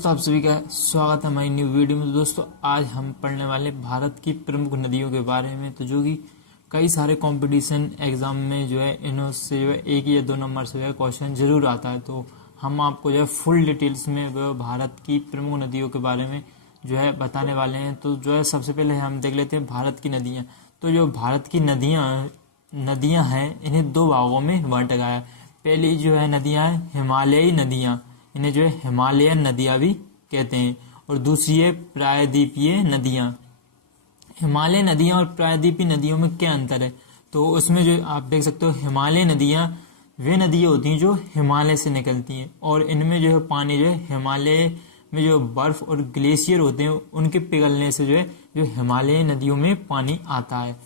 दोस्तों, आप सभी का स्वागत है हमारी न्यू वीडियो में। तो दोस्तों, आज हम पढ़ने वाले भारत की प्रमुख नदियों के बारे में, तो जो कि कई सारे कंपटीशन एग्जाम में जो है इन्हों से जो है 1 या 2 नंबर से जो है क्वेश्चन जरूर आता है। तो हम आपको जो है फुल डिटेल्स में वो भारत की प्रमुख नदियों के बारे में जो है बताने वाले हैं। तो जो है सबसे पहले हम देख लेते हैं भारत की नदियाँ। तो जो भारत की नदियाँ हैं, इन्हें 2 भागों में बांटा गया है। पहली जो है नदियाँ हैं हिमालयी नदियाँ, इन्हें जो है हिमालयन नदियाँ भी कहते हैं। और दूसरी है प्रायद्वीपीय नदियाँ। हिमालय नदियाँ और प्रायद्वीपीय नदियों में क्या अंतर है? तो उसमें जो आप देख सकते हो, हिमालय नदियाँ वे नदियाँ होती हैं जो हिमालय से निकलती हैं, और इनमें जो है पानी जो है हिमालय में जो बर्फ और ग्लेशियर होते हैं उनके पिघलने से जो हिमालय नदियों में पानी आता है।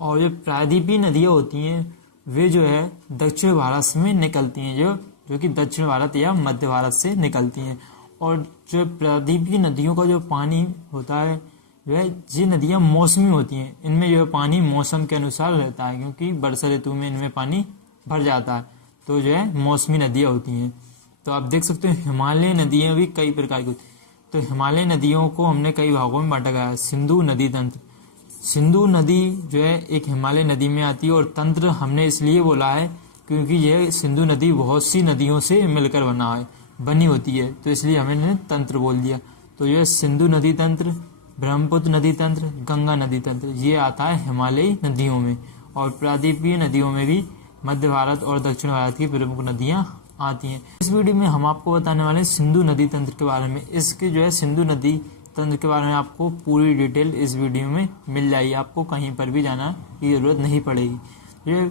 और जो प्रायद्वीपीय नदियाँ होती हैं वे जो है दक्षिण भारत में निकलती हैं, जो कि दक्षिण भारत या मध्य भारत से निकलती हैं। और जो प्रायद्वीपीय नदियों का जो पानी होता है जो है, ये नदियाँ मौसमी होती हैं। इनमें जो है पानी मौसम के अनुसार रहता है, क्योंकि वर्षा ऋतु में इनमें पानी भर जाता है, तो जो है मौसमी नदियाँ होती हैं। तो आप देख सकते हो हिमालय नदियाँ भी कई प्रकार की होती हैं। तो हिमालय नदियों को हमने कई भागों में बांटा गया है। सिंधु नदी तंत्र, सिंधु नदी जो है एक हिमालय नदी में आती है, और तंत्र हमने इसलिए बोला है क्योंकि यह सिंधु नदी बहुत सी नदियों से मिलकर बनी होती है, तो इसलिए हमने तंत्र बोल दिया। तो यह सिंधु नदी तंत्र, ब्रह्मपुत्र नदी तंत्र, गंगा नदी तंत्र, ये आता है हिमालयी नदियों में। और प्रायद्वीपीय नदियों में भी मध्य भारत और दक्षिण भारत की प्रमुख नदियाँ आती हैं। इस वीडियो में हम आपको बताने वाले हैं सिंधु नदी तंत्र के बारे में। इसके जो है सिंधु नदी तंत्र के बारे में आपको पूरी डिटेल इस वीडियो में मिल जाएगी, आपको कहीं पर भी जाना की जरूरत नहीं पड़ेगी। ये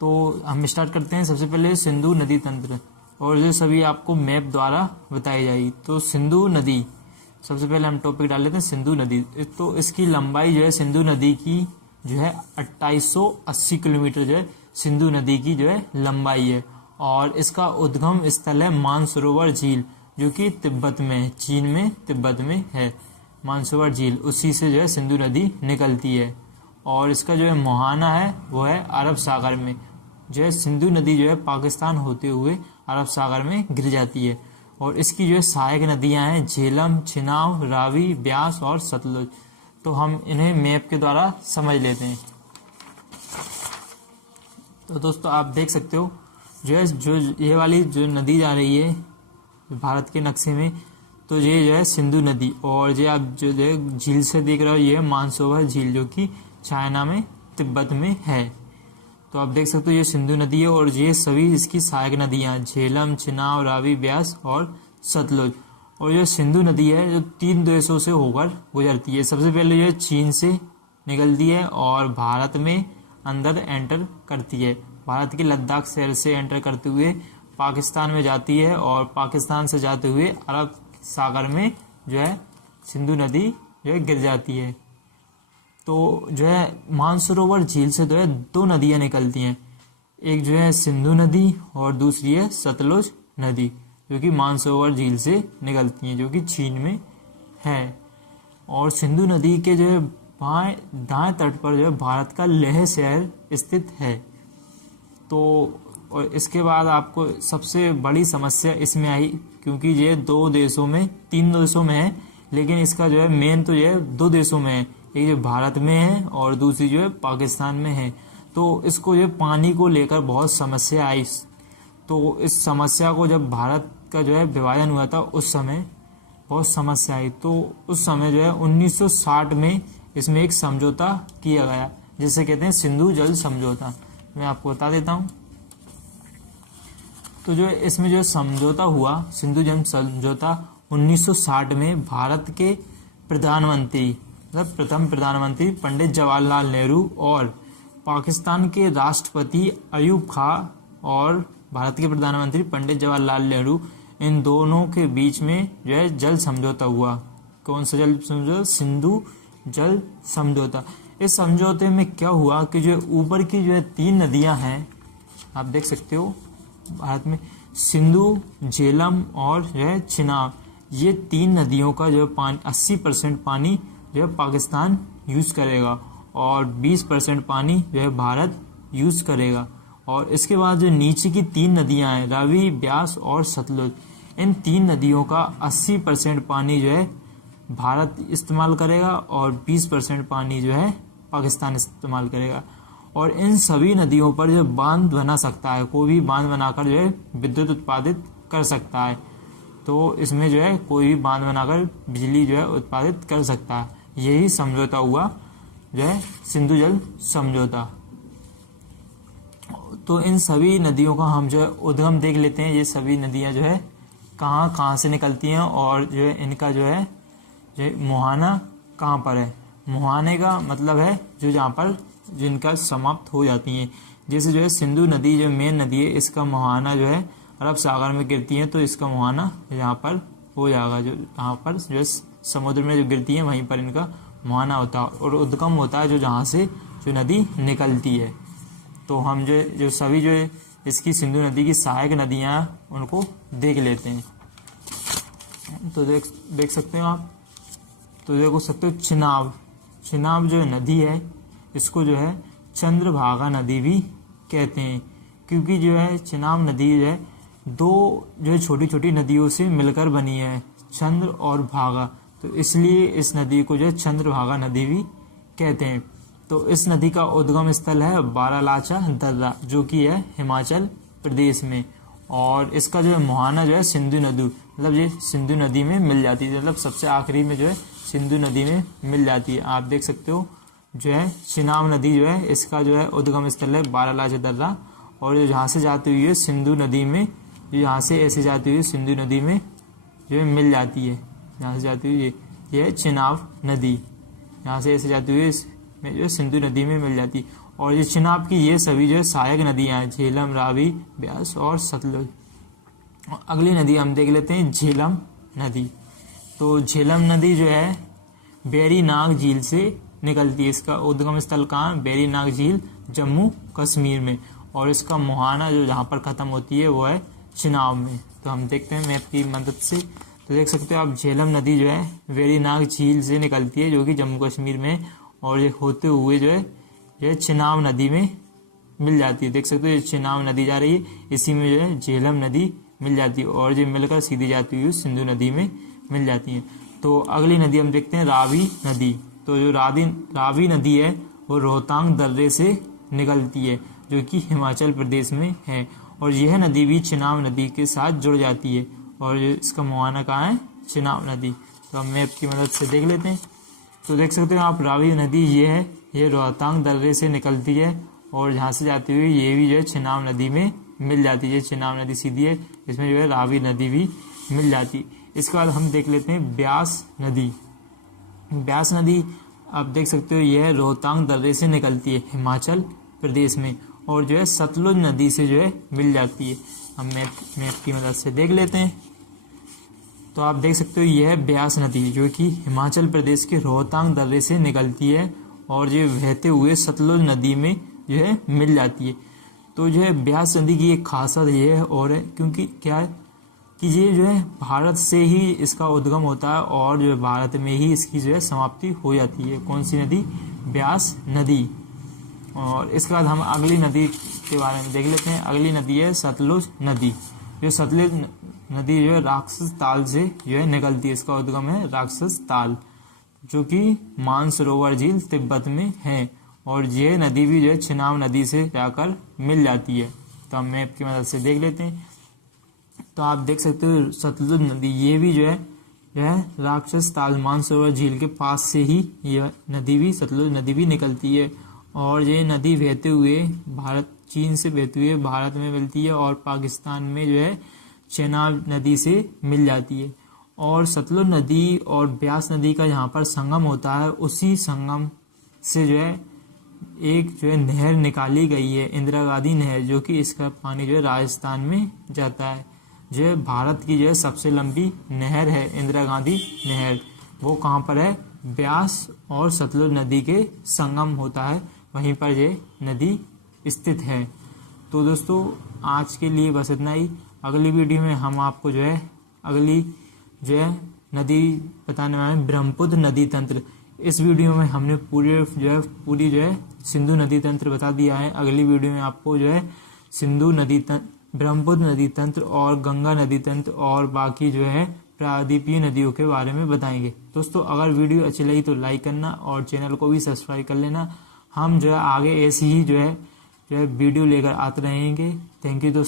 तो हम स्टार्ट करते हैं। सबसे पहले सिंधु नदी तंत्र, और ये सभी आपको मैप द्वारा बताई जाएगी। तो सिंधु नदी, सबसे पहले हम टॉपिक डाल लेते हैं सिंधु नदी। तो इसकी लंबाई जो है सिंधु नदी की जो है 2880 किलोमीटर जो है सिंधु नदी की जो है लंबाई है। और इसका उद्गम स्थल है मानसरोवर झील, जो कि तिब्बत में, चीन में तिब्बत में है मानसरोवर झील, उसी से जो है सिंधु नदी निकलती है। और इसका जो है मुहाना है वो है अरब सागर में। जो है सिंधु नदी जो है पाकिस्तान होते हुए अरब सागर में गिर जाती है। और इसकी जो है सहायक नदियां हैं झेलम, चिनाब, रावी, ब्यास और सतलुज। तो हम इन्हें मैप के द्वारा समझ लेते हैं। तो दोस्तों, आप देख सकते हो जो ये वाली जो नदी जा रही है भारत के नक्शे में, तो ये जो है सिंधु नदी, और ये आप जो है झील से देख रहे हो ये है मानसरोवर झील, जो कि चाइना में तिब्बत में है। तो आप देख सकते हो ये सिंधु नदी है, और ये सभी इसकी सहायक नदियां झेलम, चिनाब, रावी, ब्यास और सतलुज। और ये सिंधु नदी है जो 3 देशों से होकर गुजरती है। सबसे पहले जो है चीन से निकलती है और भारत में अंदर एंटर करती है। भारत के लद्दाख शहर से एंटर करते हुए पाकिस्तान में जाती है, और पाकिस्तान से जाते हुए अरब सागर में जो है सिंधु नदी जो है गिर जाती है। तो जो है मानसरोवर झील से जो है 2 नदियां निकलती हैं, एक जो है सिंधु नदी और दूसरी है सतलुज नदी, जो कि मानसरोवर झील से निकलती हैं, जो कि चीन में है। और सिंधु नदी के जो है दाएं तट पर जो है भारत का लेह शहर स्थित है। तो और इसके बाद आपको सबसे बड़ी समस्या इसमें आई, क्योंकि ये 3 देशों में है, लेकिन इसका जो है मेन तो ये 2 देशों में है, एक जो भारत में है और दूसरी जो है पाकिस्तान में है। तो इसको जो पानी को लेकर बहुत समस्या आई। तो इस समस्या को जब भारत का जो है विभाजन हुआ था उस समय बहुत समस्या आई। तो उस समय जो है 1960 में इसमें एक समझौता किया गया, जिसे कहते हैं सिंधु जल समझौता। मैं आपको बता देता हूँ। तो जो इसमें जो समझौता हुआ, सिंधु जल समझौता 1960 में भारत के प्रधानमंत्री, प्रथम प्रधानमंत्री पंडित जवाहरलाल नेहरू और पाकिस्तान के राष्ट्रपति अयूब खां और भारत के प्रधानमंत्री पंडित जवाहरलाल नेहरू, इन दोनों के बीच में जो है जल समझौता हुआ। कौन सा जल समझौता? सिंधु जल समझौता। इस समझौते में क्या हुआ कि जो ऊपर की जो है 3 नदियां हैं, आप देख सकते हो भारत में, सिंधु, झेलम और जो है चिनाब, ये 3 नदियों का जो पानी 80% पानी जो है पाकिस्तान यूज़ करेगा, और 20% पानी जो है भारत यूज़ करेगा। और इसके बाद जो नीचे की 3 नदियां हैं रावी, ब्यास और सतलुज, इन 3 नदियों का 80% पानी जो है भारत इस्तेमाल करेगा और 20% पानी जो है पाकिस्तान इस्तेमाल करेगा। और इन सभी नदियों पर जो बांध बना सकता है, कोई भी बांध बनाकर जो है विद्युत उत्पादित कर सकता है। तो इसमें जो है कोई भी बांध बनाकर बिजली जो है उत्पादित कर सकता है। यही समझौता हुआ जो है सिंधु जल समझौता। तो इन सभी नदियों का हम जो है उद्गम देख लेते हैं। ये सभी नदियां जो है कहाँ कहाँ से निकलती हैं और जो है इनका जो है मुहाना कहाँ पर है। मुहाने का मतलब है जो जहाँ पर जिनका समाप्त हो जाती हैं। जैसे जो है सिंधु नदी जो मेन नदी है, इसका मुहाना जो है अरब सागर में गिरती है, तो इसका मुहाना यहाँ पर हो जाएगा। जो यहाँ पर जो है समुद्र में जो गिरती है वहीं पर इनका मुहाना होता है। और उद्गम होता है जो जहाँ से जो नदी निकलती है। तो हम जो सभी जो इसकी सिंधु नदी की सहायक नदियाँ उनको देख लेते हैं। तो देख सकते हो आप। तो देखो सकते हो चिनाब जो नदी है, इसको जो है चंद्रभागा नदी भी कहते हैं, क्योंकि जो है चिनाब नदी जो है 2 जो छोटी छोटी नदियों से मिलकर बनी है, चंद्र और भागा। तो इसलिए इस नदी को जो है चंद्रभागा नदी भी कहते हैं। तो इस नदी का उद्गम स्थल है बारालाचा दर्रा, जो कि है हिमाचल प्रदेश में। और इसका जो है मुहाना जो है सिंधु नदी, मतलब ये सिंधु नदी में मिल जाती है, मतलब सबसे आखिरी में जो है सिंधु नदी में मिल जाती है। आप देख सकते हो जो है चिनाब नदी जो है इसका जो है उद्गम स्थल है बारालाचा दर्रा। और जो जहाँ से जाती हुई है सिंधु नदी में, जो यहाँ से ऐसे जाती हुई सिंधु नदी में जो है मिल जाती है, यहाँ से जाती हुई ये है चिनाब नदी, यहाँ से ऐसे जाती हुई में जो सिंधु नदी में मिल जाती है। और ये चिनाब की ये सभी जो है सहायक नदियाँ हैं, झेलम, रावी, ब्यास और सतलुज। अगली नदी हम देख लेते हैं झेलम नदी। तो झेलम नदी जो है वेरीनाग झील से निकलती है। इसका उद्गम स्थल कहाँ? वेरीनाग झील, जम्मू कश्मीर में। और इसका मुहाना जो जहाँ पर ख़त्म होती है वो है चिनाब में। तो हम देखते हैं मैप की मदद से। तो देख सकते हो आप झेलम नदी जो है वेरीनाग झील से निकलती है, जो कि जम्मू कश्मीर में, और ये होते हुए जो है ये चिनाब नदी में मिल जाती है। देख सकते हो ये चिनाब नदी जा रही है, इसी में जो है झेलम नदी मिल जाती है, और ये मिलकर सीधी जाती हुई सिंधु नदी में मिल जाती है। तो अगली नदी हम देखते हैं रावी नदी। तो जो रावी नदी है वो रोहतांग दर्रे से निकलती है, जो कि हिमाचल प्रदेश में है। और यह नदी भी चिनाब नदी के साथ जुड़ जाती है, और इसका मुहाना कहाँ है? चिनाब नदी। तो हम मैप की मदद से देख लेते हैं। तो देख सकते हो आप रावी नदी ये है, ये रोहतांग दर्रे से निकलती है, और जहाँ से जाती हुई ये भी जो है चिनाब नदी में मिल जाती है। चिनाब नदी सीधी है, इसमें जो है रावी नदी भी मिल जाती है। इसके बाद हम देख लेते हैं ब्यास नदी। ब्यास नदी आप देख सकते हो यह रोहतांग दर्रे से निकलती है हिमाचल प्रदेश में, और जो है सतलुज नदी से जो है मिल जाती है। हम मैप की मदद से देख लेते हैं। तो आप देख सकते हो यह है ब्यास नदी, जो कि हिमाचल प्रदेश के रोहतांग दर्रे से निकलती है, और जो बहते हुए सतलुज नदी में जो है मिल जाती है। तो जो है ब्यास नदी की एक खासियत ये है और है, क्योंकि क्या है कि ये जो है भारत से ही इसका उद्गम होता है, और जो है भारत में ही इसकी जो है समाप्ति हो जाती है। कौन सी नदी? ब्यास नदी। और इसके बाद हम अगली नदी के बारे में देख लेते हैं। अगली नदी है सतलुज नदी। जो सतलुज नदी जो है राक्षस ताल से जो है निकलती है, इसका उद्गम है राक्षस ताल, जो कि मानसरोवर झील तिब्बत में है। और ये नदी भी जो है चिनाब नदी से जाकर मिल जाती है। तो हम मैप की मदद से देख लेते हैं। तो आप देख सकते हो सतलुज नदी ये भी जो है राक्षस ताल मानसरोवर झील के पास से ही यह नदी भी, सतलुज नदी भी निकलती है। और ये नदी बहते हुए चीन से बहते हुए भारत में मिलती है, और पाकिस्तान में जो है चेनाब नदी से मिल जाती है। और सतलुज नदी और ब्यास नदी का यहाँ पर संगम होता है, उसी संगम से जो है एक जो है नहर निकाली गई है, इंदिरा गांधी नहर, जो कि इसका पानी जो है राजस्थान में जाता है। जो है भारत की जो है सबसे लंबी नहर है इंदिरा गांधी नहर, वो कहाँ पर है? ब्यास और सतलुज नदी के संगम होता है, वहीं पर ये नदी स्थित है। तो दोस्तों आज के लिए बस इतना ही। अगली वीडियो में हम आपको जो है अगली जो है नदी बताने वाले हैं, ब्रह्मपुत्र नदी तंत्र। इस वीडियो में हमने पूरी जो है सिंधु नदी तंत्र बता दिया है। अगली वीडियो में आपको जो है सिंधु नदी ब्रह्मपुत्र नदी तंत्र और गंगा नदी तंत्र और बाकी जो है प्रायद्वीपीय नदियों के बारे में बताएंगे। दोस्तों अगर वीडियो अच्छी लगी तो लाइक करना और चैनल को भी सब्सक्राइब कर लेना। हम जो है आगे ऐसी ही जो है वीडियो लेकर आते रहेंगे। थैंक यू दोस्तों।